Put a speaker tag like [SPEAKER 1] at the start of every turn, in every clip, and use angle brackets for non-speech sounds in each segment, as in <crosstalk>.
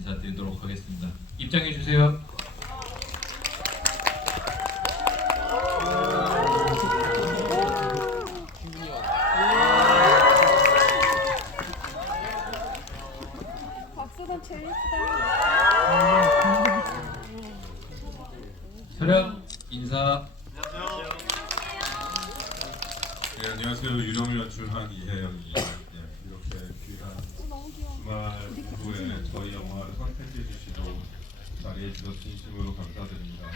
[SPEAKER 1] 인사드리도록 하겠습니다. 입장해 주세요.
[SPEAKER 2] 박수건 제일 예쁘다.
[SPEAKER 1] 촬영 인사.
[SPEAKER 3] 네, 안녕하세요. 유령을 연출한 이혜영입니다. 예, 이렇게 귀한
[SPEAKER 2] 너무 귀여워.
[SPEAKER 3] 주말 오후에 저희 영화를 선택해 주시고 자리해 주셔서 진심으로 감사드립니다.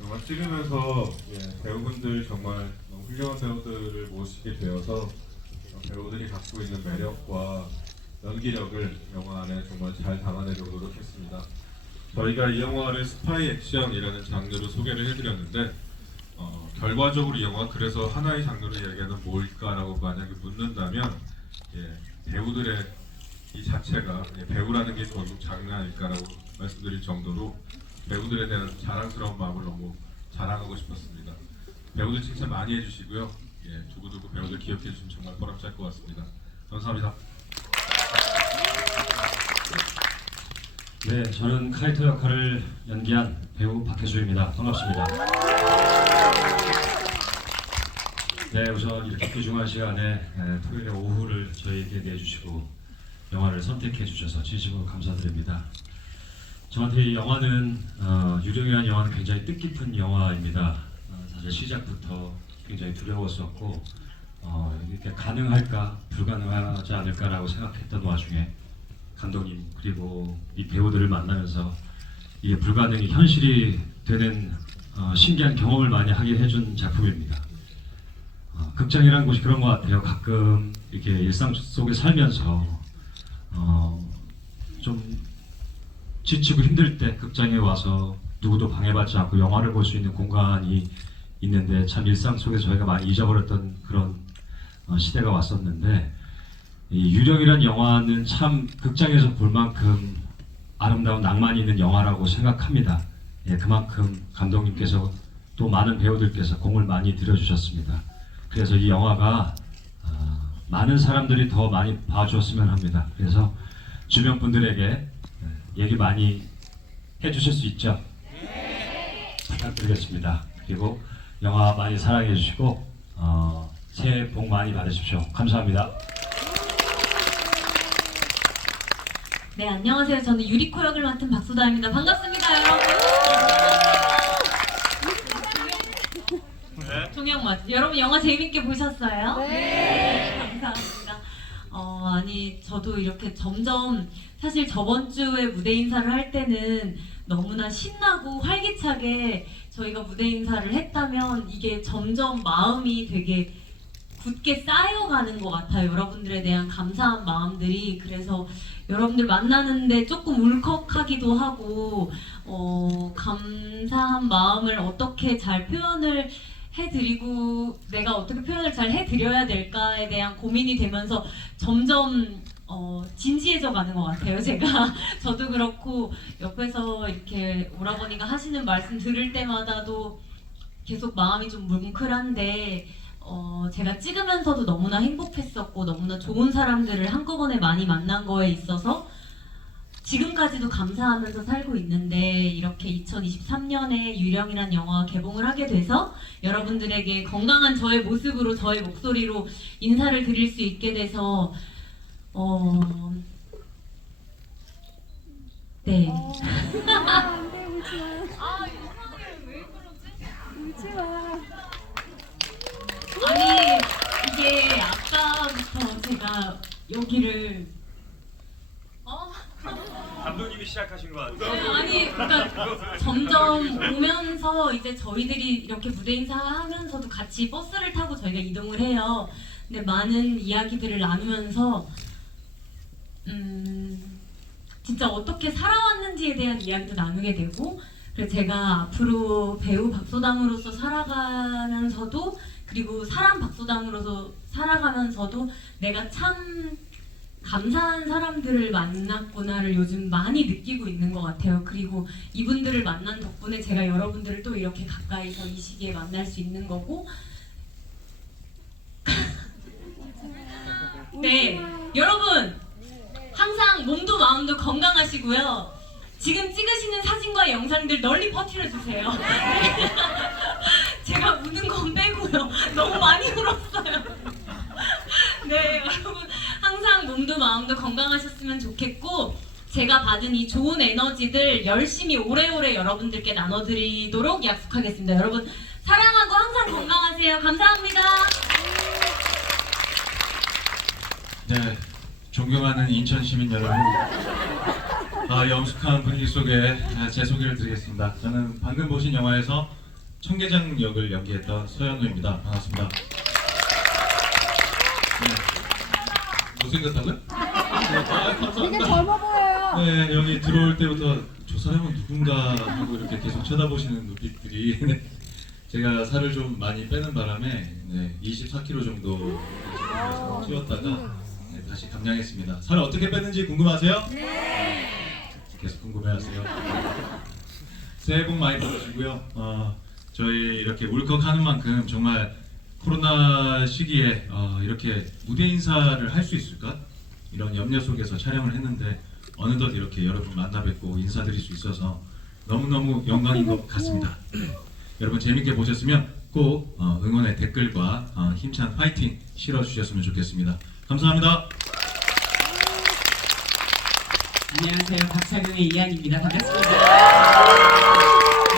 [SPEAKER 3] 영화 찍으면서 예, 배우분들 정말 너무 훌륭한 배우들을 모시게 되어서 어, 배우들이 갖고 있는 매력과 연기력을 영화 안에 정말 잘 담아내려고 노력했습니다. 저희가 이 영화를 스파이 액션이라는 장르로 소개를 해드렸는데 어, 결과적으로 이 영화 그래서 하나의 장르로 이야기하는 뭘까라고 만약에 묻는다면 예, 배우들의 이 자체가 예, 배우라는 게 결국 장르 아닐까라고 말씀드릴 정도로 배우들에 대한 자랑스러운 마음을 너무 자랑하고 싶었습니다. 배우들 칭찬 많이 해주시고요. 예, 두고두고 배우들 기억해 주시면 정말 보람찰 것 같습니다. 감사합니다.
[SPEAKER 4] 네, 저는 카이토 역할을 연기한 배우 박혜수입니다. 반갑습니다. 네, 우선 이렇게 귀중한 시간에 에, 토요일에 오후를 저희에게 내주시고 영화를 선택해 주셔서 진심으로 감사드립니다. 저한테 이 영화는 어, 유령이라는 영화는 굉장히 뜻깊은 영화입니다. 어, 사실 시작부터 굉장히 두려웠었고 어, 이렇게 가능할까 불가능하지 않을까라고 생각했던 와중에 감독님 그리고 이 배우들을 만나면서 이게 불가능이 현실이 되는 어, 신기한 경험을 많이 하게 해준 작품입니다. 어, 극장이라는 곳이 그런 것 같아요. 가끔 이렇게 일상 속에 살면서 어, 좀 지치고 힘들 때 극장에 와서 누구도 방해받지 않고 영화를 볼 수 있는 공간이 있는데 참 일상 속에 저희가 많이 잊어버렸던 그런 어, 시대가 왔었는데 이 유령이란 영화는 참 극장에서 볼 만큼 아름다운 낭만이 있는 영화라고 생각합니다. 예, 그만큼 감독님께서 또 많은 배우들께서 공을 많이 들여주셨습니다. 그래서 이 영화가 어, 많은 사람들이 더 많이 봐주었으면 합니다. 그래서 주변 분들에게 예, 얘기 많이 해주실 수 있죠? 부탁드리겠습니다. 그리고 영화 많이 사랑해 주시고 어, 새해 복 많이 받으십시오. 감사합니다.
[SPEAKER 5] 네, 안녕하세요. 저는 유리코 역을 맡은 박수다입니다. 반갑습니다, 여러분. 종영 맞. 여러분 영화 재밌게 보셨어요? 네. 감사합니다. 어, 아니 저도 이렇게 점점 사실 저번 주에 무대 인사를 할 때는 너무나 신나고 활기차게 저희가 무대 인사를 했다면 이게 점점 마음이 되게 굳게 쌓여가는 것 같아요. 여러분들에 대한 감사한 마음들이 그래서 여러분들 만나는데 조금 울컥하기도 하고 어, 감사한 마음을 어떻게 잘 표현을 해드리고 내가 어떻게 표현을 잘 해드려야 될까에 대한 고민이 되면서 점점 어, 진지해져 가는 것 같아요. 제가 <laughs> 저도 그렇고 옆에서 이렇게 오라버니가 하시는 말씀 들을 때마다도 계속 마음이 좀 뭉클한데 어, 제가 찍으면서도 너무나 행복했었고 너무나 좋은 사람들을 한꺼번에 많이 만난 거에 있어서 지금까지도 감사하면서 살고 있는데 이렇게 2023년에 유령이란 영화 개봉을 하게 돼서 여러분들에게 건강한 저의 모습으로 저의 목소리로 인사를 드릴 수 있게 돼서 어... 네.
[SPEAKER 2] 어. <laughs> 아, 안 돼, 울지 마.
[SPEAKER 5] 아 이상해 왜 그러지?
[SPEAKER 2] 울지 마.
[SPEAKER 5] 아니 이게 아까부터 제가 여기를 어?
[SPEAKER 6] 감독님이 시작하신 것
[SPEAKER 5] 네,
[SPEAKER 6] 같아요.
[SPEAKER 5] 아니 그러니까 점점 오면서 이제 저희들이 이렇게 무대 인사하면서도 같이 버스를 타고 저희가 이동을 해요. 근데 많은 이야기들을 나누면서 음 진짜 어떻게 살아왔는지에 대한 이야기도 나누게 되고 그래서 제가 앞으로 배우 박소담으로서 살아가면서도 그리고 사람 박소담으로서 살아가면서도 내가 참 감사한 사람들을 만났구나를 요즘 많이 느끼고 있는 것 같아요. 그리고 이분들을 만난 덕분에 제가 여러분들을 또 이렇게 가까이서 이 시기에 만날 수 있는 거고 <laughs> 네. 여러분 항상 몸도 마음도 건강하시고요. 지금 찍으시는 사진과 영상들 널리 퍼뜨려 주세요. <laughs> 제가 우는 건 빼고요. 너무 많이 울었어요. 네, 여러분 항상 몸도 마음도 건강하셨으면 좋겠고 제가 받은 이 좋은 에너지들 열심히 오래오래 여러분들께 나눠드리도록 약속하겠습니다. 여러분 사랑하고 항상 건강하세요. 감사합니다.
[SPEAKER 2] 네, 존경하는 인천 시민 여러분. 아, 염숙한 분위기 속에 아, 제 소개를 드리겠습니다. 저는 방금 보신 영화에서 청계장 역을 연기했던 서현우입니다. 반갑습니다. 네. 못생겼다고요?
[SPEAKER 7] 되게. 젊어 보여요.
[SPEAKER 2] 네, 여기 들어올 때부터 저 사람은 누군가 하고 이렇게 계속 쳐다보시는 눈빛들이 <laughs> 네. 제가 살을 좀 많이 빼는 바람에 네, 24kg 정도 찌웠다가 네, 다시 감량했습니다. 살 어떻게 뺐는지 궁금하세요? 네. 계속 궁금해하세요. 새해 복 많이 받으시고요. 어, 저희 이렇게 울컥하는 만큼 정말 코로나 시기에 어, 이렇게 무대 인사를 할 수 있을까? 이런 염려 속에서 촬영을 했는데 어느덧 이렇게 여러분 만나 뵙고 인사드릴 수 있어서 너무너무 영광인 것 같습니다. <clears throat> 여러분 재밌게 보셨으면 꼭 어, 응원의 댓글과 어, 힘찬 파이팅 실어주셨으면 좋겠습니다. 감사합니다.
[SPEAKER 8] 안녕하세요. 박찬웅의 이한입니다. 반갑습니다.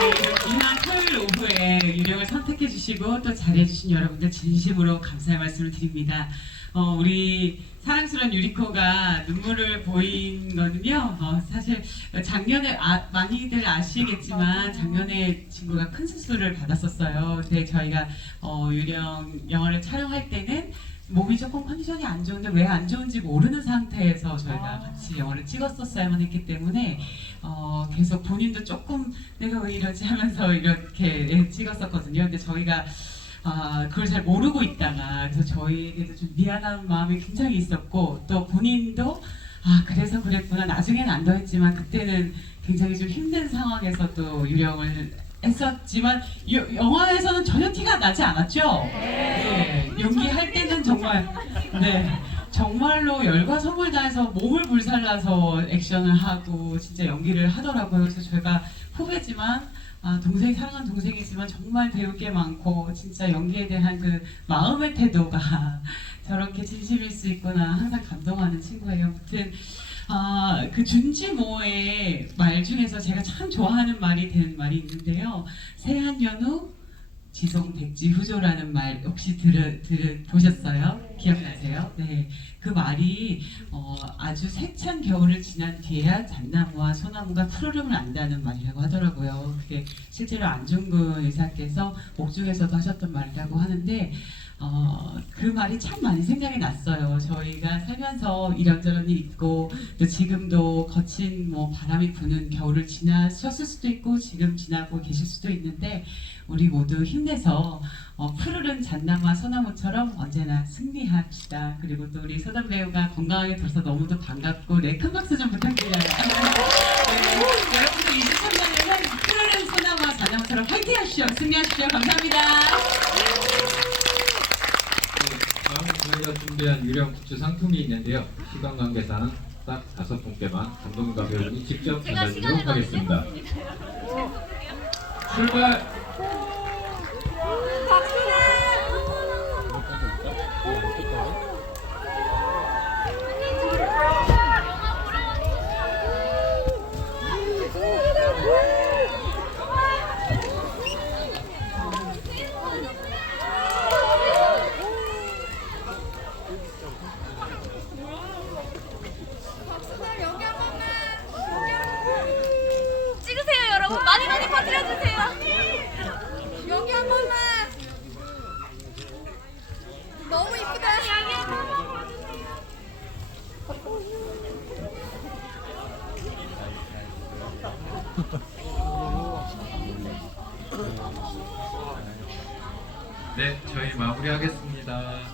[SPEAKER 8] 네, 이날 토요일 오후에 유령을 선택해 주시고 또 잘해 주신 여러분들 진심으로 감사의 말씀을 드립니다. 어, 우리 사랑스러운 유리코가 눈물을 보인 거는요. 어, 사실 작년에 아, 많이들 아시겠지만 작년에 친구가 큰 수술을 받았었어요. 근데 저희가 어, 유령 영화를 촬영할 때는 몸이 조금 컨디션이 안 좋은데 왜 안 좋은지 모르는 상태에서 저희가 같이 영화를 찍었었어야만 했기 때문에 어, 계속 본인도 조금 내가 왜 이러지 하면서 이렇게 예, 찍었었거든요. 근데 저희가 아, 그걸 잘 모르고 있다가 그래서 저희에게도 좀 미안한 마음이 굉장히 있었고 또 본인도 아 그래서 그랬구나 나중에는 안 더했지만 그때는 굉장히 좀 힘든 상황에서 또 유령을 했었지만 여- 영화에서는 전혀 티가 나지 않았죠? 네. 연기할 때는 정말 네 정말로 열과 성을 다해서 몸을 불살라서 액션을 하고 진짜 연기를 하더라고요. 그래서 제가 후배지만 아, 동생이 사랑하는 동생이지만 정말 배울 게 많고 진짜 연기에 대한 그 마음의 태도가 저렇게 진심일 수 있구나 항상 감동하는 친구예요. 아무튼 아, 그 준지모의 말 중에서 제가 참 좋아하는 말이 되는 말이 있는데요. 세한연우 지송 백지 후조라는 말 혹시 들으, 들으 보셨어요? 기억나세요? 네. 그 말이 어, 아주 세찬 겨울을 지난 뒤에야 잣나무와 소나무가 푸르름을 안다는 말이라고 하더라고요. 그게 실제로 안중근 의사께서 옥중에서도 하셨던 말이라고 하는데 어, 그 말이 참 많이 생각이 났어요. 저희가 살면서 이런저런 일 있고 또 지금도 거친 뭐 바람이 부는 겨울을 지나셨을 수도 있고 지금 지나고 계실 수도 있는데 우리 모두 힘내서 어, 푸르른 잣나무와 소나무처럼 언제나 승리합시다. 그리고 또 우리 소담 배우가 건강하게 돌아서 너무도 반갑고 네, 큰 박수 좀 부탁드려요. 네, 여러분들 23년에는 푸르른 소나무와 잣나무처럼 화이팅 하십시오. 승리하십시오. 감사합니다.
[SPEAKER 9] 저희가 준비한 유령 굿즈 상품이 있는데요. 시간 관계상 딱 다섯 분께만 감독님과 배우분이 직접 전달드리도록 하겠습니다. 출발!
[SPEAKER 7] 박수들 여기 한 번만. 찍으세요, 여러분. 많이 많이 퍼뜨려 주세요. 여기 한 번만. 너무 이쁘다. 여기 한 번만 봐주세요.
[SPEAKER 9] 네, 저희 마무리하겠습니다.